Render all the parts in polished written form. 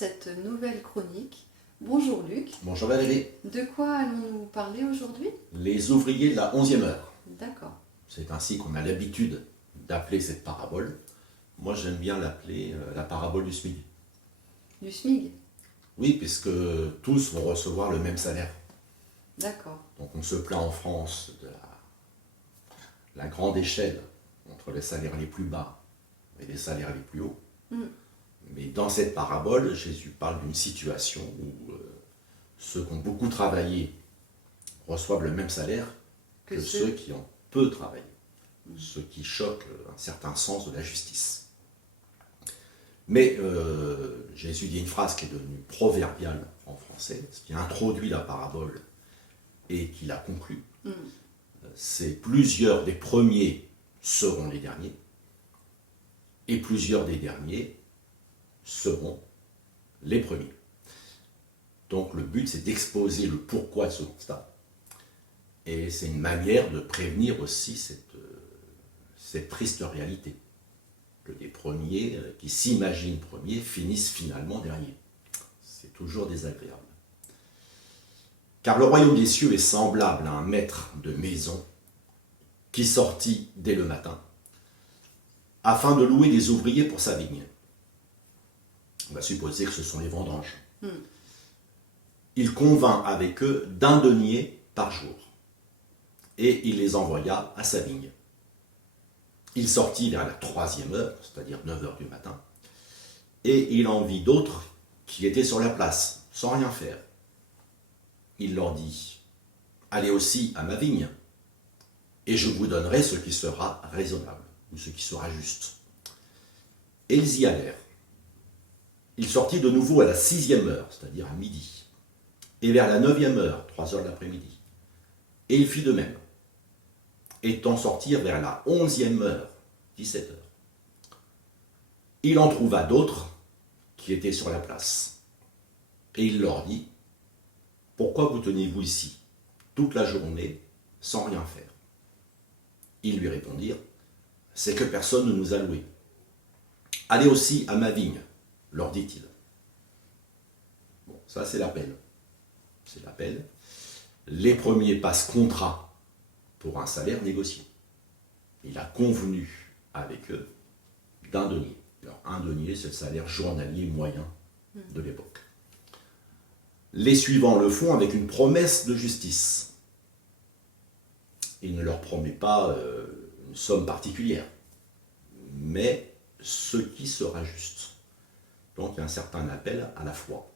cette nouvelle chronique. Bonjour Luc. Bonjour Valérie. De quoi allons-nous parler aujourd'hui? Les ouvriers de la 11e heure. D'accord. C'est ainsi qu'on a l'habitude d'appeler cette parabole. Moi j'aime bien l'appeler la parabole du SMIC. Du SMIC? Oui, puisque tous vont recevoir le même salaire. D'accord. Donc on se plaint en France de la grande échelle entre les salaires les plus bas et les salaires les plus hauts. Mais dans cette parabole, Jésus parle d'une situation où ceux qui ont beaucoup travaillé reçoivent le même salaire que ceux qui ont peu travaillé. Ce qui choque un certain sens de la justice. Mais Jésus dit une phrase qui est devenue proverbiale en français, ce qui introduit la parabole et qui la conclut. C'est plusieurs des premiers seront les derniers, et plusieurs des derniers seront les premiers. Donc le but, c'est d'exposer le pourquoi de ce constat. Et c'est une manière de prévenir aussi cette triste réalité. Que des premiers qui s'imaginent premiers finissent finalement derniers. C'est toujours désagréable. Car le royaume des cieux est semblable à un maître de maison qui sortit dès le matin afin de louer des ouvriers pour sa vigne. On va supposer que ce sont les vendanges. Il convint avec eux d'un denier par jour et il les envoya à sa vigne. Il sortit vers la 3e heure, c'est-à-dire 9 heures du matin, et il en vit d'autres qui étaient sur la place, sans rien faire. Il leur dit, allez aussi à ma vigne, et je vous donnerai ce qui sera raisonnable, ou ce qui sera juste. Et ils y allèrent. Il sortit de nouveau à la 6e heure, c'est-à-dire à midi, et vers la 9e heure, 3 heures de l'après-midi. Et il fit de même. Étant sortir vers la 11e heure, 17 heures. Il en trouva d'autres qui étaient sur la place. Et il leur dit, pourquoi vous tenez-vous ici toute la journée sans rien faire? Ils lui répondirent, c'est que personne ne nous a loués. Allez aussi à ma vigne, leur dit-il. Bon, ça c'est l'appel. C'est l'appel. Les premiers passent contrat pour un salaire négocié. Il a convenu avec eux d'un denier. Alors, un denier, c'est le salaire journalier moyen de l'époque. Les suivants le font avec une promesse de justice. Il ne leur promet pas une somme particulière, mais ce qui sera juste. Donc il y a un certain appel à la foi.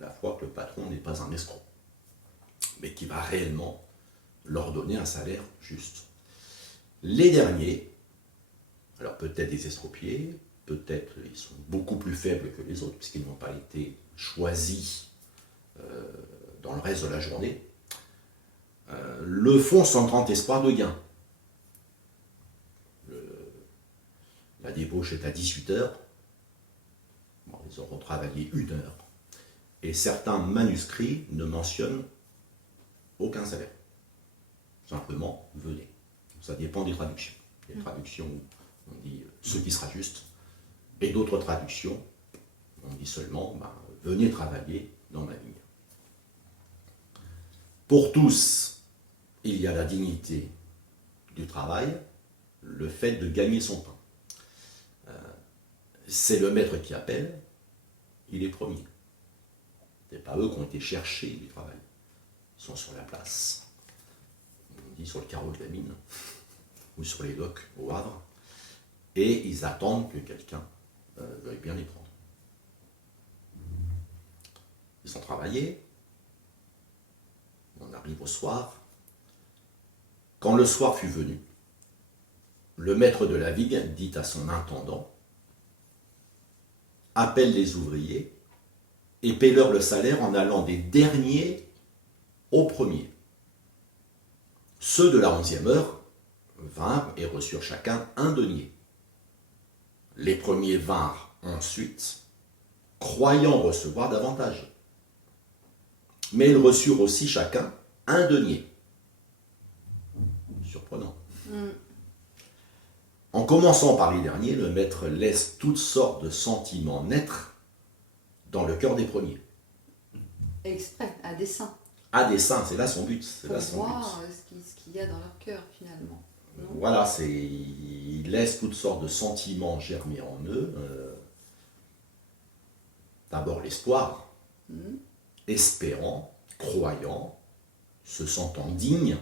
La foi que le patron n'est pas un escroc, mais qui va réellement leur donner un salaire juste. Les derniers, alors peut-être des estropiés, peut-être ils sont beaucoup plus faibles que les autres, puisqu'ils n'ont pas été choisis dans le reste de la journée, le font sans grand espoir de gain. La débauche est à 18 heures, bon, ils auront travaillé 1 heure, et certains manuscrits ne mentionnent aucun salaire. Simplement, venez. Ça dépend des traductions. Il y a des traductions où on dit ce qui sera juste, et d'autres traductions, on dit seulement venez travailler dans ma vigne. Pour tous, il y a la dignité du travail, le fait de gagner son pain. C'est le maître qui appelle, il est premier. Ce n'est pas eux qui ont été chercher du travail. Ils sont sur la place. On dit sur le carreau de la mine, ou sur les docks au Havre, et ils attendent que quelqu'un veuille bien les prendre. Ils ont travaillé, on arrive au soir. Quand le soir fut venu, le maître de la vigne dit à son intendant, appelle les ouvriers et paie-leur le salaire en allant des derniers aux premiers. Ceux de la 11e heure vinrent et reçurent chacun un denier. Les premiers vinrent ensuite, croyant recevoir davantage. Mais ils reçurent aussi chacun un denier. Surprenant. En commençant par les derniers, le maître laisse toutes sortes de sentiments naître dans le cœur des premiers. Exprès, à dessein. À dessein, c'est là son but. C'est Pour là son voir but. ce qu'il y a dans leur cœur, finalement. Non. Voilà, il laisse toutes sortes de sentiments germer en eux. D'abord l'espoir, espérant, croyant, se sentant digne,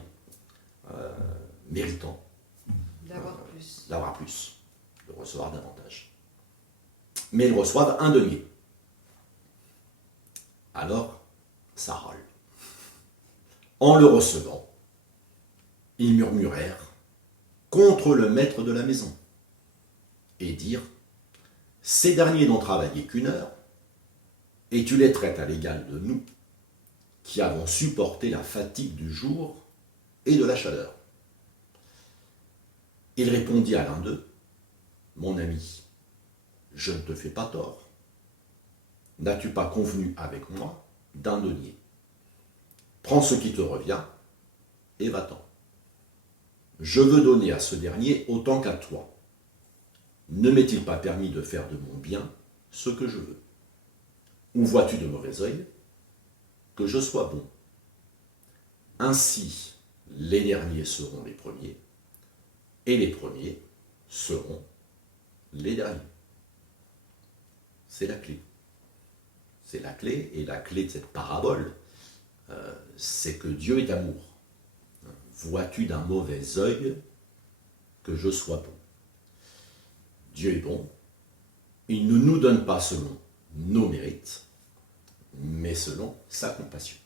méritant D'avoir plus. plus, de recevoir davantage. Mais ils reçoivent un denier. Alors, ça râle. En le recevant, ils murmurèrent contre le maître de la maison et dirent: ces derniers n'ont travaillé qu'une heure, et tu les traites à l'égal de nous, qui avons supporté la fatigue du jour et de la chaleur. Il répondit à l'un d'eux: mon ami, je ne te fais pas tort. N'as-tu pas convenu avec moi d'un denier? Prends ce qui te revient et va-t'en. Je veux donner à ce dernier autant qu'à toi. Ne m'est-il pas permis de faire de mon bien ce que je veux? Ou vois-tu de mauvais œil que je sois bon? Ainsi, les derniers seront les premiers, et les premiers seront les derniers. C'est la clé. C'est la clé, et la clé de cette parabole, c'est que Dieu est amour. Vois-tu d'un mauvais œil que je sois bon? Dieu est bon. Il ne nous donne pas selon nos mérites, mais selon sa compassion.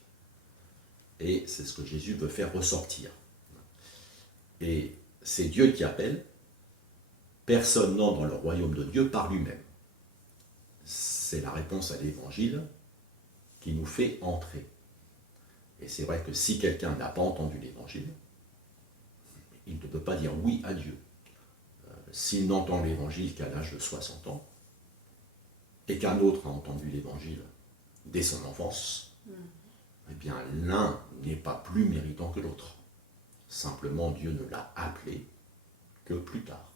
Et c'est ce que Jésus veut faire ressortir. Et c'est Dieu qui appelle. Personne n'entre dans le royaume de Dieu par lui-même. C'est la réponse à l'évangile qui nous fait entrer. Et c'est vrai que si quelqu'un n'a pas entendu l'évangile, il ne peut pas dire oui à Dieu. S'il n'entend l'évangile qu'à l'âge de 60 ans, et qu'un autre a entendu l'évangile dès son enfance, eh bien l'un n'est pas plus méritant que l'autre. Simplement, Dieu ne l'a appelé que plus tard.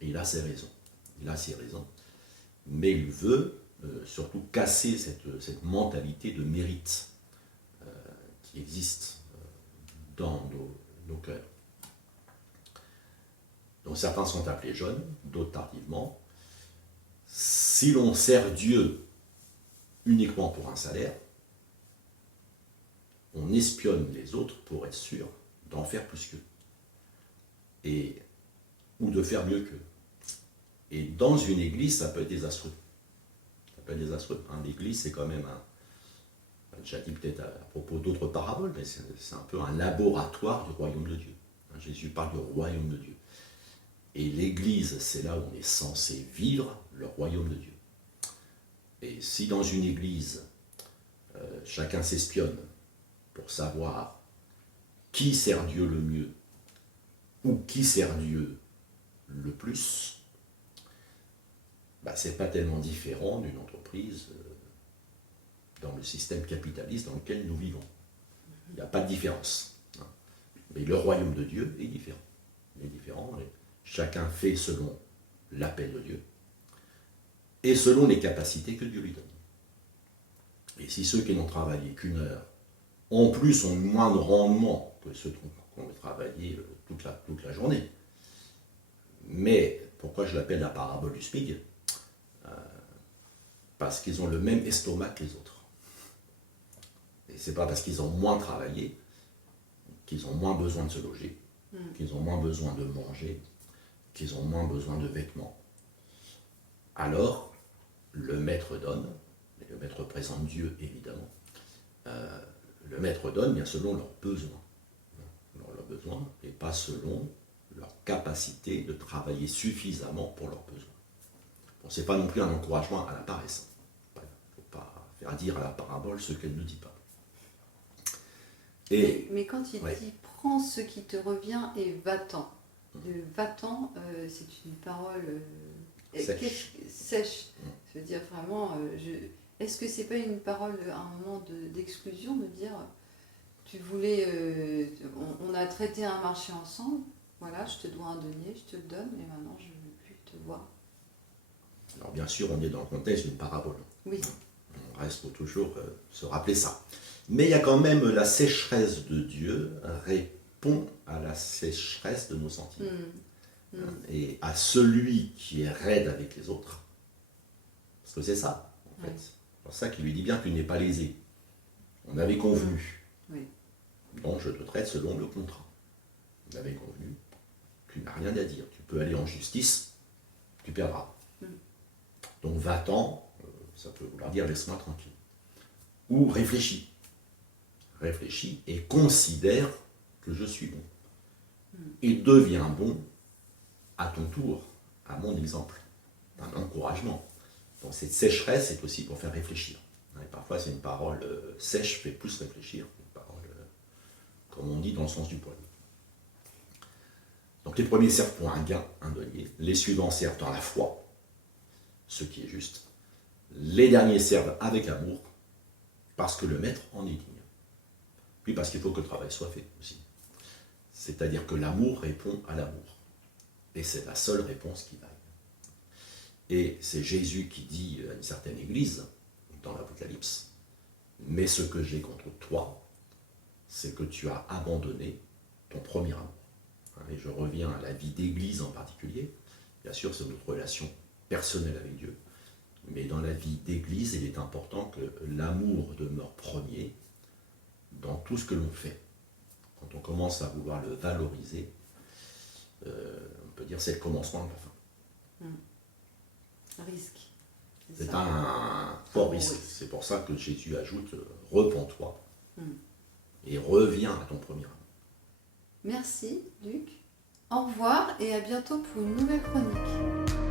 Et il a ses raisons. Il a ses raisons. Mais il veut surtout casser cette mentalité de mérite qui existe dans nos cœurs. Donc certains sont appelés jeunes, d'autres tardivement. Si l'on sert Dieu uniquement pour un salaire, on espionne les autres pour être sûr d'en faire plus qu'eux. Ou de faire mieux qu'eux. Et dans une église, ça peut être désastreux. Ça peut être désastreux. L'église, c'est quand même j'ai déjà dit peut-être à propos d'autres paraboles, mais c'est un peu un laboratoire du royaume de Dieu. Jésus parle du royaume de Dieu. Et l'église, c'est là où on est censé vivre le royaume de Dieu. Et si dans une église, chacun s'espionne pour savoir qui sert Dieu le mieux ou qui sert Dieu le plus, c'est pas tellement différent d'une entreprise dans le système capitaliste dans lequel nous vivons. Il n'y a pas de différence. Mais le royaume de Dieu est différent. Il est différent. Et chacun fait selon l'appel de Dieu et selon les capacités que Dieu lui donne. Et si ceux qui n'ont travaillé qu'une heure, en plus, ont moins de rendement que ceux qui ont travaillé toute la journée. Mais pourquoi je l'appelle la parabole du SMIG? Parce qu'ils ont le même estomac que les autres. Et c'est pas parce qu'ils ont moins travaillé qu'ils ont moins besoin de se loger, qu'ils ont moins besoin de manger, qu'ils ont moins besoin de vêtements. Alors, le maître donne, et le maître représente Dieu évidemment, le maître donne bien selon leurs besoins. Leurs besoins, et pas selon leur capacité de travailler suffisamment pour leurs besoins. Bon, ce n'est pas non plus un encouragement à la paresse. Il ne faut pas faire dire à la parabole ce qu'elle ne dit pas. Mais quand il dit « prends ce qui te revient et va-t'en », le « va-t'en », c'est une parole sèche. Je veux dire vraiment, est-ce que c'est pas une parole à un moment d'exclusion, de dire tu voulais, on a traité un marché ensemble, voilà, je te dois un denier, je te le donne, mais maintenant je ne veux plus te voir. Alors bien sûr, on est dans le contexte d'une parabole. Oui. On reste pour toujours se rappeler ça. Mais il y a quand même la sécheresse de Dieu répond à la sécheresse de nos sentiments. Et à celui qui est raide avec les autres. Parce que c'est ça, en fait. C'est pour ça qu'il lui dit bien que tu n'es pas lésé. On avait convenu. Oui. Donc je te traite selon le contrat. On avait convenu. Tu n'as rien à dire. Tu peux aller en justice, tu perdras. Donc va-t'en, ça peut vouloir dire laisse-moi tranquille. Ou réfléchis. Réfléchis et considère que je suis bon. Et deviens bon à ton tour, à mon exemple. Un encouragement. Donc cette sécheresse est aussi pour faire réfléchir. Et parfois c'est une parole sèche fait plus réfléchir. Une parole, comme on dit, dans le sens du poil. Donc les premiers servent pour un gain, un denier. Les suivants servent dans la foi, ce qui est juste. Les derniers servent avec amour, parce que le maître en est digne. Puis parce qu'il faut que le travail soit fait aussi. C'est-à-dire que l'amour répond à l'amour. Et c'est la seule réponse qui vaille. Et c'est Jésus qui dit à une certaine église, dans l'Apocalypse, « Mais ce que j'ai contre toi, c'est que tu as abandonné ton premier amour. » Et je reviens à la vie d'église en particulier. Bien sûr, c'est notre relation personnelle avec Dieu. Mais dans la vie d'église, il est important que l'amour demeure premier dans tout ce que l'on fait. Quand on commence à vouloir le valoriser, on peut dire c'est le commencement de la fin. Risque. C'est un fort risque. C'est pour ça que Jésus ajoute « Repens-toi et reviens à ton premier amour ». Merci Luc. Au revoir et à bientôt pour une nouvelle chronique.